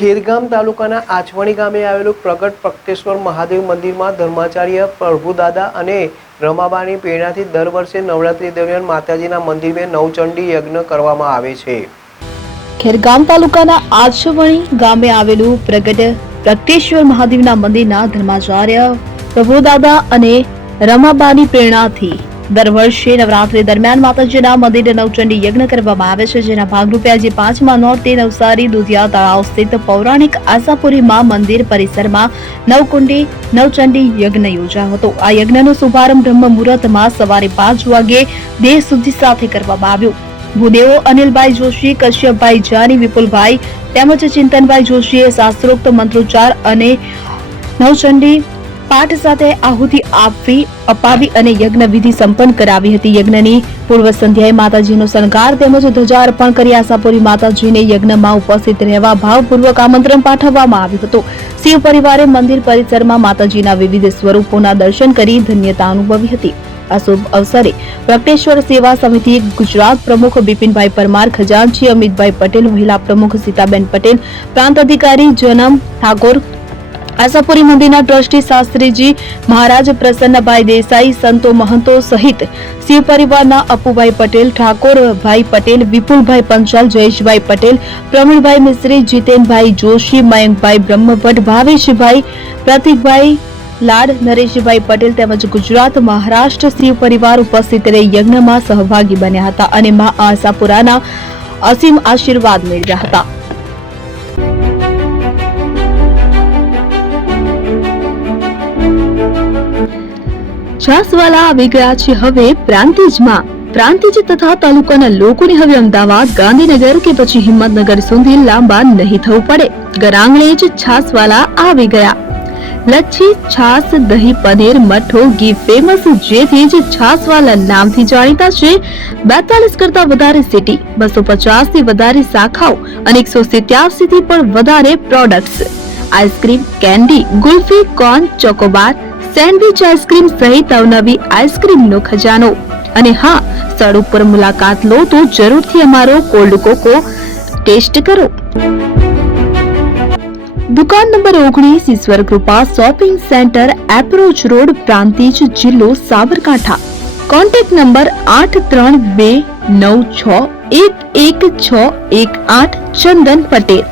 ખેરગામ તાલુકાના આચવણી ગામે આવેલું પ્રગટ પ્રગટેશ્વર મહાદેવ મંદિરમાં ધર્માચાર્ય પ્રભુદાદા અને રમાબાની પ્રેરણાથી દર વર્ષે નવરાત્રી દરમિયાન માતાજીના મંદિરમાં નવચંડી યજ્ઞ કરવામાં આવે છે। ખેરગામ તાલુકાના આચવણી ગામે આવેલું પ્રગટ પ્રગટેશ્વર મહાદેવના મંદિરના ધર્માચાર્ય પ્રભુદાદા અને રમાબાની પ્રેરણાથી દર વર્ષે નવરાત્રી દરમિયાન માતાજીના મંદિરે નવચંડી યજ્ઞ કરવામાં આવે છે, જેના ભાગરૂપે આજે 5મા નોરતે નવસારી દુધિયા તળાવ સ્થિત પૌરાણિક આશાપુરી મા મંદિર પરિસરમાં નવચંડી યજ્ઞ યોજાયો હતો। આ યજ્ઞનો શુભારંભ બ્રહ્મ મુહૂર્તમાં સવારે 5 વાગે દેહ શુદ્ધિ સાથે કરવામાં આવ્યો। ભૂદેવો અનિલભાઈ જોશી, કશ્યપભાઈ જાની, વિપુલભાઈ તેમજ ચિંતનભાઈ જોશીએ શાસ્ત્રોક્ત મંત્રોચ્ચાર અને નવચંડી પાઠ સાથે આહુતિ અપાવી અને યજ્ઞ વિધિ સંપન્ન કરાવી હતી। યજ્ઞની પૂર્વ સંધ્યાએ માતાજીનો શણગાર તેમજ ધ્વજા અર્પણ કરી આશાપુરી માતાજીને યજ્ઞમાં ઉપસ્થિત રહેવા ભાવપૂર્વક આમંત્રણ પાઠવવામાં આવ્યું હતું। શિવ પરિવારે મંદિર પરિસરમાં માતાજીના વિવિધ સ્વરૂપોના દર્શન કરી ધન્યતા અનુભવી હતી। આ શુભ અવસરે પ્રગટેશ્વર સેવા સમિતિ ગુજરાત પ્રમુખ બિપિનભાઈ પરમાર, ખજાનચી અમિતભાઈ પટેલ, મહિલા પ્રમુખ સીતાબેન પટેલ, પ્રાંત અધિકારી જનમ ઠાકોર, આશાપુરી મંદિરના ટ્રસ્ટી શાસ્ત્રીજી મહારાજ પ્રસન્નભાઈ દેસાઈ, સંતો મહંતો સહિત શિવ પરિવારના અપુભાઈ પટેલ, ઠાકોરભાઈ પટેલ, વિપુલભાઈ પંચાલ, જયેશભાઈ પટેલ, પ્રવીણભાઈ મિસ્ત્રી, જીતેનભાઈ જોશી, મયંકભાઈ બ્રહ્મભટ્ટ, ભાવેશભાઈ, પ્રતિકભાઈ લાડ, નરેશભાઈ પટેલ તેમજ ગુજરાત મહારાષ્ટ્ર શિવ પરિવાર ઉપસ્થિત રહી યજ્ઞમાં સહભાગી બન્યા હતા અને મા આશાપુરાના અસીમ આશીર્વાદ મેળવ્યા હતા। છાસવાલા આવી ગયા છે હવે પ્રાંતિજમાં। પ્રાંતિજ તથા તાલુકાના લોકોને હવે અમદાવાદ, ગાંધીનગર કે પછી હિંમતનગર સુધી લાંબા નહીં થવું પડે। ઘરઆંગણે જ છાસવાલા આવી ગયા। લચ્છી, છાસ, દહીં, પનીર, મઠો, ઘી ફેમસ, જેથી જ છાસવાલા નામથી જાણીતા છે। 42 કરતા વધારે સિટી, 250 થી વધારે શાખાઓ અને 187 થી પણ વધારે products. Ice cream, candy, kulfi, corn, Chocobar, sandwich ice cream સહિત અવનવી આઈસ્ક્રીમનો ખજાનો। અને હા, સ્થળ ઉપર મુલાકાત લો તો જરૂરથી અમારો કોલ્ડ કોકો ટેસ્ટ કરો। દુકાન number 19, Ishwar Krupa shopping centre, approach road, Prantij, જિલ્લો સાબરકાંઠા। Contact number 8329611618 Chandan Patel.